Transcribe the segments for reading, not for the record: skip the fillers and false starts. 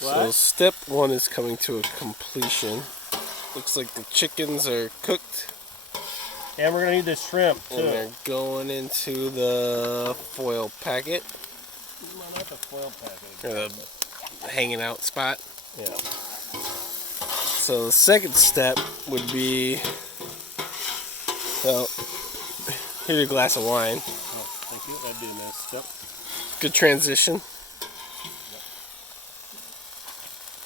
So step 1 is coming to a completion. Looks like the chickens are cooked. And we're going to need the shrimp, too. And they're going into the foil packet. No, not the foil packet. Or the hanging out spot. Yeah. So the second step would be, well, here's a glass of wine. Oh, thank you. That'd be a nice step. Good transition.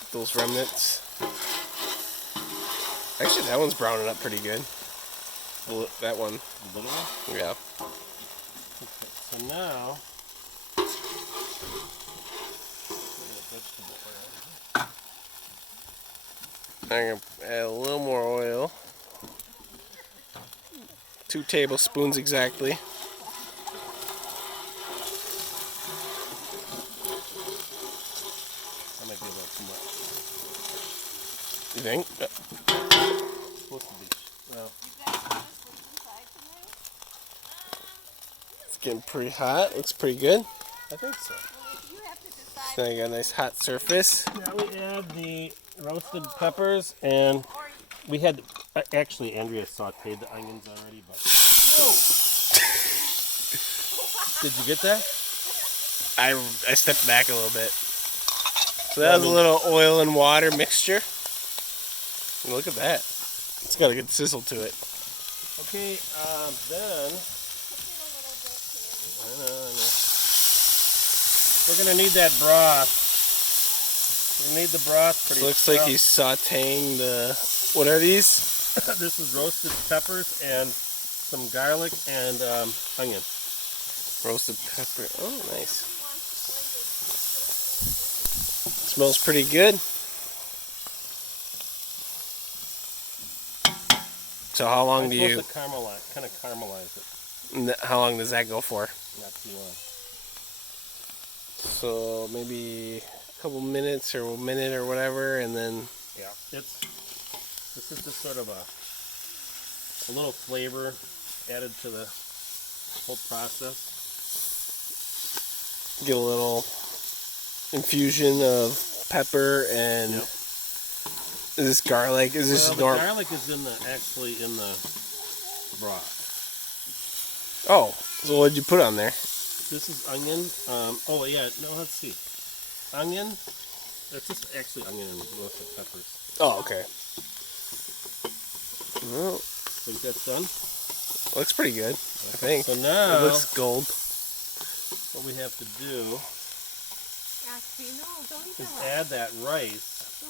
Get those remnants. Actually, that one's browning up pretty good. That one. The little one? Yeah. Okay, so now, I'm going to add a little more oil. 2 tablespoons exactly. that might be a little too much. You think? It's supposed to be. Well, It's getting pretty hot. Looks pretty good. I think so. So I got a nice hot surface. Now we add the roasted peppers, and we had, actually Andrea sauteed the onions already, but... Whoa! Did you get that? I stepped back a little bit. So that was a little oil and water mixture. Look at that. It's got a good sizzle to it. Okay, then... I know. We're going to need that broth. We need the broth pretty Looks like he's sauteing the... What are these? This is roasted peppers and some garlic and onion. Roasted pepper. Oh, nice. Smells pretty good. So how long do you... Supposed to kind of caramelize it. How long does that go for? Not too long. So maybe a couple minutes or a minute or whatever, and then... Yeah, this is just sort of a little flavor added to the whole process. Get a little infusion of pepper and is this garlic? Is this the garlic is actually in the broth. Oh, so what did you put on there? This is onion. Oh yeah, no, let's see. Onion. That's just actually onion and roasted peppers. Oh, okay. Well, Think that's done? looks pretty good, I think. So now It looks gold. what we have to do is add that rice,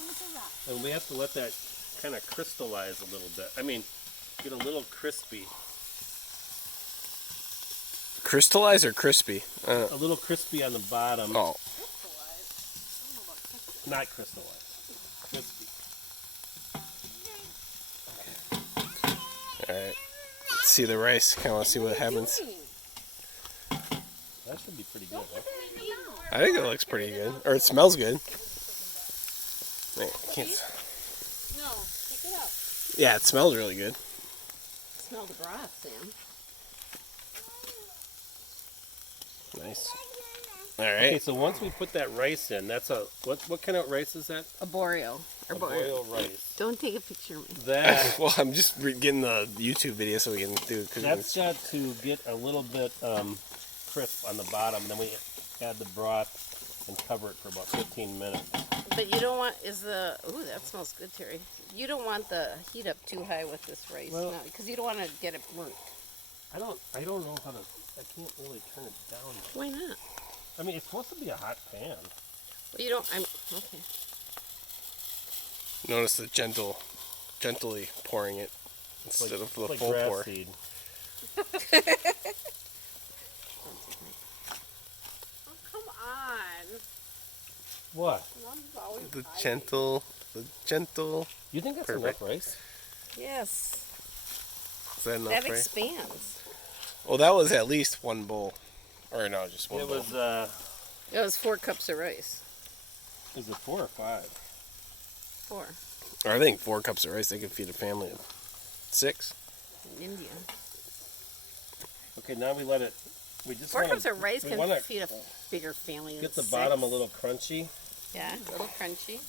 and we have to let that kind of crystallize a little bit. I mean, get a little crispy. Crystallize or crispy? A little crispy on the bottom. Oh. Not crystallized. Crispy. Alright. Let's see the rice. Kind of want to see what happens. That should be pretty good, huh? I think it looks pretty good. Or it smells good. Wait, I can't... No, pick it up. Yeah, it smells really good. Smell the broth, Sam. Nice. Alright. Okay, so once we put that rice in, that's a... What kind of rice is that? A boreal. A boil rice. Don't take a picture of me. That... Well, I'm just getting the YouTube video so we can do it. That's got to get a little bit crisp on the bottom. Then we add the broth and cover it for about 15 minutes. But you don't want, ooh, that smells good, Terry. You don't want the heat up too high with this rice, Well, because you don't want to get it burnt. I don't know how to... I can't really turn it down. Why not? I mean, it's supposed to be a hot pan. Well, you don't, okay. Notice the gently pouring it instead of the like full grass pour. seed. Oh, come on. What? Mom's always The hiding. gentle. You think that's Perfect. enough rice? Yes. Is that enough, That right? expands. Well, that was at least one bowl. Or no, just one It bowl. was, It was 4 cups of rice. is it 4 or 5? 4. Or I think 4 cups of rice, they could feed a family of 6. In India. Okay, now we let it, we just 4 wanna, cups of rice we can wanna feed a bigger family than get the 6. bottom a little crunchy. Yeah, a little crunchy.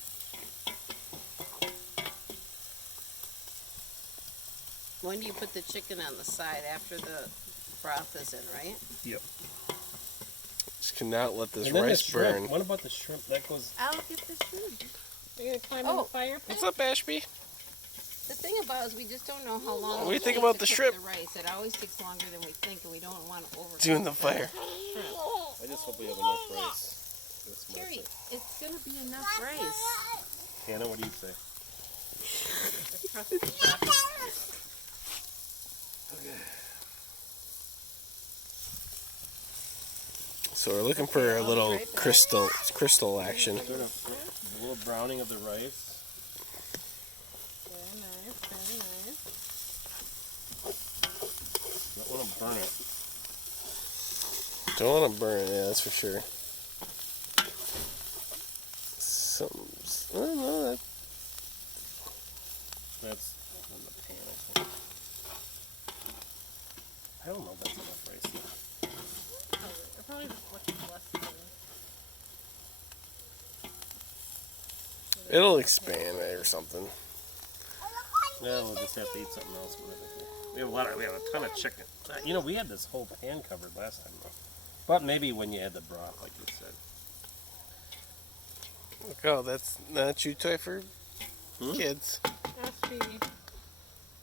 When do you put the chicken on the side? After the broth is in, right? Yep. Just cannot let this And then the rice shrimp. burn. What about the shrimp? That goes. I'll get the shrimp. Are you gonna climb in the fire pit? What's up, Ashby? The thing about it is we just don't know how long. What do you it think takes about to the cook shrimp? The rice. It always takes longer than we think, and we don't want to over. Doing the fire. I just hope we have enough rice. That's my Terry, thing. it's gonna be enough rice. Hannah, what do you say? Trust the chef. So we're looking for a little right back. crystal action. Sort of a little browning of the rice. Very nice, very nice. Don't want to burn it. Don't want to burn it, yeah, that's for sure. I don't know. That's in the pan, I think. I don't know if that's enough rice. It probably looks less than. It'll expand it or something. Yeah, we'll just have to eat something else with it. We have a ton of chicken. You know, we had this whole pan covered last time though. But maybe when you add the broth, like you said. Oh, that's not a chew toy for kids. Ashby,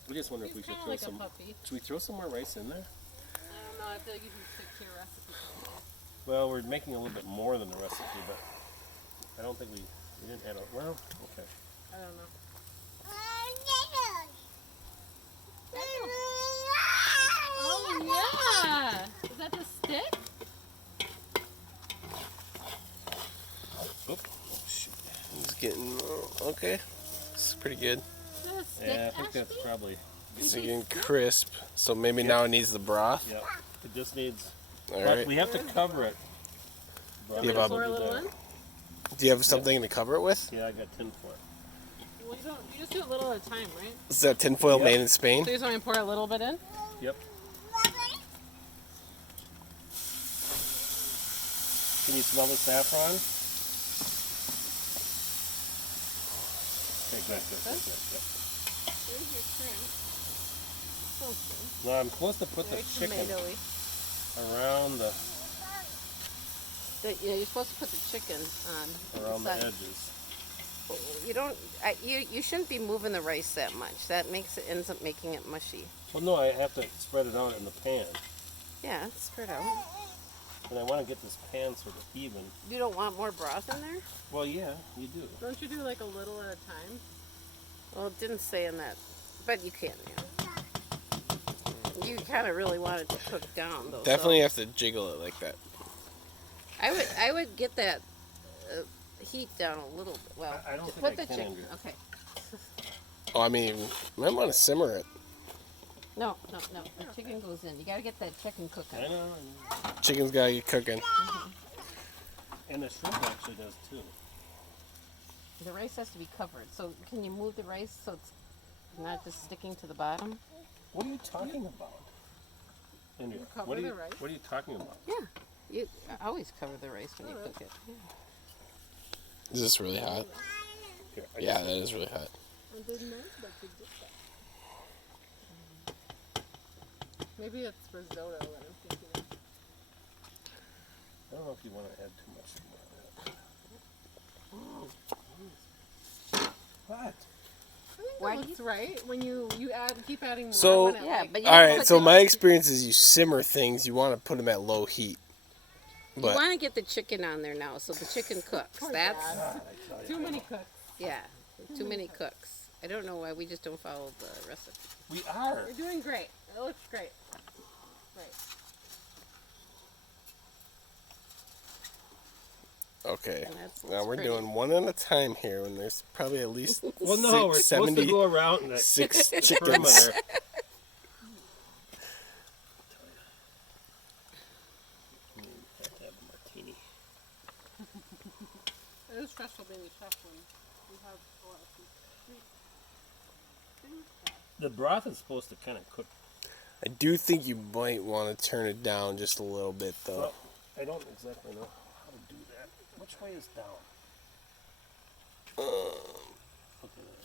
We just wonder if we he's should kind of throw like a some. puppy. Should we throw some more rice in there? I don't know. I feel like you can stick to your recipe. Well, we're making a little bit more than the recipe, but I don't think we didn't add a. Well, okay. I don't know. Oh yeah! Is that the stick? Oop. It's getting okay. It's pretty good. Is that a stick? Yeah, I think Ashby? that's probably. It's getting crisp. So maybe now it needs the broth. Yeah. It just needs. All But right. we have to cover it. But Yeah, Gonna Bob. pour a little in? Do you have something to cover it with? Yeah, I got tin foil. Well, you don't. You just do a little at a time, right? Is that tinfoil Yeah. made in Spain? So you just want me to pour a little bit in? Yep. Can you smell the saffron? Okay, good. Yep. There's your shrimp. Now I'm supposed to put the Very chicken tomatoey. around the Yeah, you're supposed to put the chicken on. around the side. edges. You don't. You shouldn't be moving the rice that much. That ends up making it mushy. Well, no, I have to spread it out in the pan, Yeah, spread out. and I want to get this pan sort of even. You don't want more broth in there? Well, yeah, you do. Don't you do like a little at a time? Well, it didn't say in that, but you can. Yeah. You kind of really want it to cook down, though. Definitely have to jiggle it like that. I would get that heat down a little bit. Well, I don't think put I the can, chicken. Andrew. Okay. Oh, I mean, you might want to simmer it. No. The chicken goes in. You gotta get that chicken cooking. I know, Chicken's gotta get cooking. and the shrimp actually does too. The rice has to be covered. So can you move the rice so it's not just sticking to the bottom? What are you talking about? Andrew, cover what are you? the rice? What are you talking about? Yeah. You always cover the rice when you cook it. Yeah. Is this really hot? Here, Yeah, that is really hot. I didn't know that you did that. Maybe it's risotto that I'm thinking of. I don't know if you want to add too much more. What? Why That looks right when you keep adding more. So- when it, Yeah, like, but you All don't right, put so the- my experience is you simmer things, you want to put them at low heat. You But want to get the chicken on there now, so the chicken cooks. Poor That's Dad. Too many cooks. yeah. Too many cooks. I don't know why we just don't follow the recipe. We are. You're doing great. It looks great. Right. okay, And that's now we're pretty. doing one at a time here, when there's probably at least Well, no, we're supposed to 70 go around the six chickens. perimeter. Have to have a martini. It is stressful being a chef when we have a lot of food. The broth is supposed to kind of cook. I do think you might want to turn it down just a little bit, though. Well, I don't exactly know how to do that. Which way is down?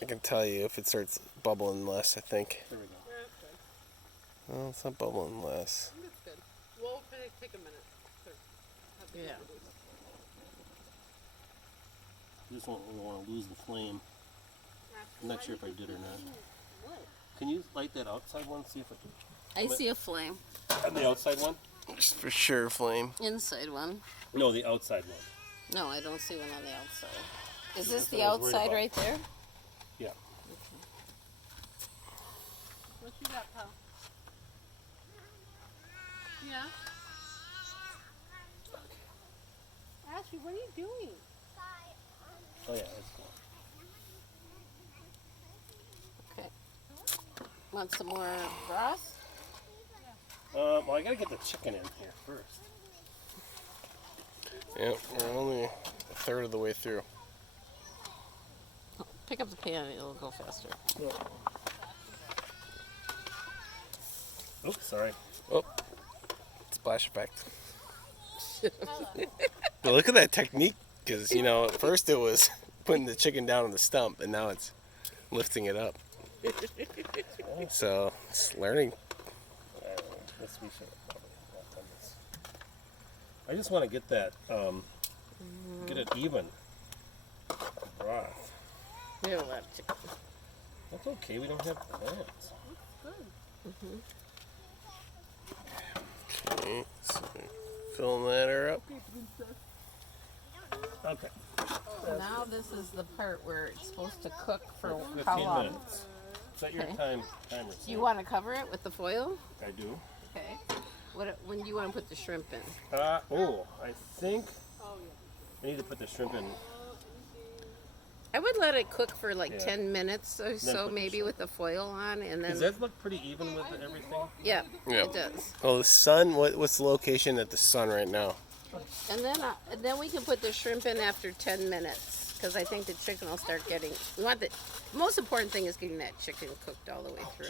I can tell you if it starts bubbling less, I think. There we go. Yeah, that's good. Oh, it's not bubbling less. I think it's good. Well, it'll take a minute to have the Yeah. flavor boost. I just don't really want to lose the flame. I'm not sure if I did or not. Can you light that outside one? See if it. I see a flame. The outside one? Just for sure, flame. Inside one. No, the outside one. No, I don't see one on the outside. Is this That's the what I was worried outside about. right there? Yeah. What you got, pal? Yeah? Ashley, what are you doing? Oh yeah, that's cool. Okay. Want some more broth? Well, I gotta get the chicken in here first. Yep, we're only a third of the way through. Pick up the pan, it'll go faster. Oops, sorry. Oh, splash effect. But look at that technique, because, you know, at first it was putting the chicken down on the stump, and now it's lifting it up. So, it's learning. This we should have probably not done this. I just want to get that, get it even. The broth. We have a lot of chicken. That's okay, we don't have clams. Okay, so filling that up. Okay. Now this is the part where it's supposed to cook for 15 how long? minutes. Set your Okay. timer. Do you want to cover it with the foil? I do. Okay. When do you want to put the shrimp in? I think I need to put the shrimp in. I would let it cook for like Yeah. 10 minutes or so, put the maybe shrimp. with the foil on, and Does then that look pretty even with everything? yeah, Yeah. it does. Oh, the sun, what's the location at the sun right now? And then we can put the shrimp in after 10 minutes, because I think the chicken will start getting. We want the most important thing is getting that chicken cooked all the way through.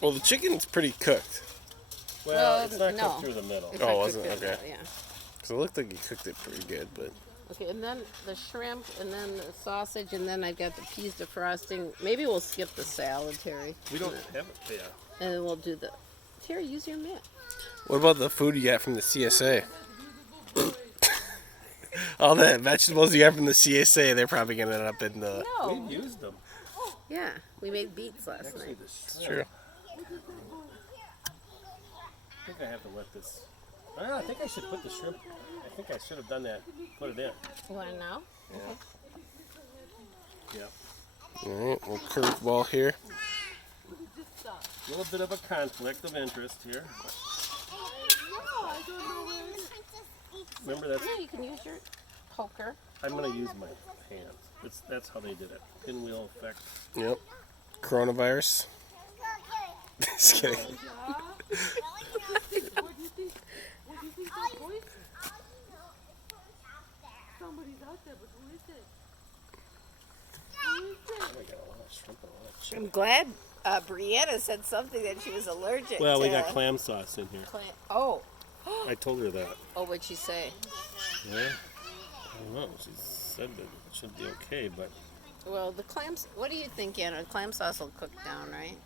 Well, the chicken's pretty cooked. Well, it's not no. cooked through the middle. It's Oh, not wasn't? cooked Okay. yet, Yeah. So it looked like you cooked it pretty good, but Okay, and then the shrimp, and then the sausage, and then I've got the peas defrosting. Maybe we'll skip the salad, Terry, We don't have it. Yeah. and then we'll do the. Terry, use your mitt. what about the food you got from the CSA? All the vegetables you got from the CSA, they're probably gonna end up in the. No. We used them. Yeah, we made beets last Actually, night. the It's shrimp. true. I think I have to let this. I think I should put the shrimp. I think I should have done that. Put it in. You want to know? Yep. All right, we'll curveball here. A little bit of a conflict of interest here. Remember, that's. Yeah, you can use your poker. I'm gonna use my hands. That's how they did it. Pinwheel effect. Yep. Coronavirus. Just kidding. Somebody's out there, but who is it? Oh, we got a lot of shrimp and a lot of chicken. I'm glad Brianna said something that she was allergic Well, to. we got clam sauce in here. Oh, I told her that. what'd she say? Yeah. I don't know. She said that it should be okay, but Well, the clams. What do you think, Anna? Clam sauce will cook down, right?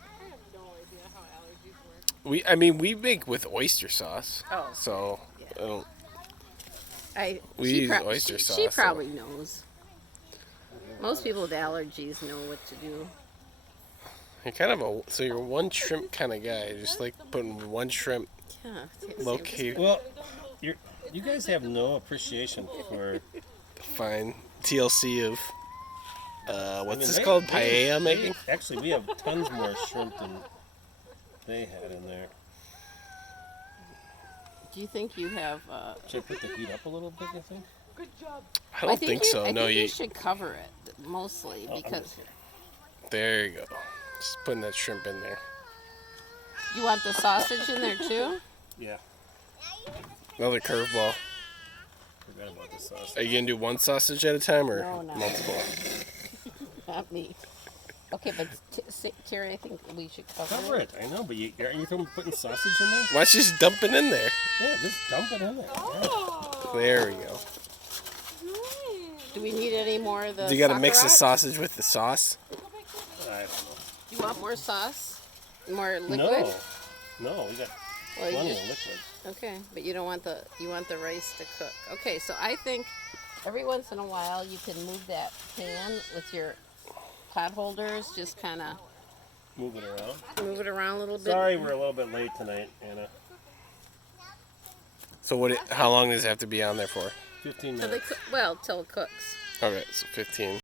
I have no idea how allergies work. I mean, we make with oyster sauce. Oh, So yeah. I don't. she We use oyster sauce, She so- probably knows. Most people with allergies know what to do. You're kind of you're one shrimp kind of guy. Just like putting one shrimp Yeah. locate well, you guys have no appreciation for. fine TLC of what's I mean, this they- called? they- Paella making? Actually, we have tons more shrimp than they had in there. Do you think you have? Should I put the heat up a little bit? You think? Good job. I don't think so. I No, think you you. should cover it mostly Oh, I'm because just- There you go. Just putting that shrimp in there. you want the sausage in there too. Yeah. Another curveball. Forgot about the sauce. Are you gonna do one sausage at a time or No, no. multiple? Not me. Okay, but Terry, I think we should Cover it. I know, but aren't you putting sausage in there? Why don't you just dump it in there? Yeah, just dump it in there. Yeah. There we go. Do we need any more of the Do you got to mix the rocks? sausage with the sauce? I don't know. You want more sauce? More liquid? No, we got Well, you plenty just- of liquid. Okay, but you don't want you want the rice to cook. Okay, so I think every once in a while you can move that pan with your pot holders, just kind of Move it around. move it around a little bit. Sorry, we're a little bit late tonight, Anna. So how long does it have to be on there for? 15 Till minutes. till it cooks. Okay, so 15.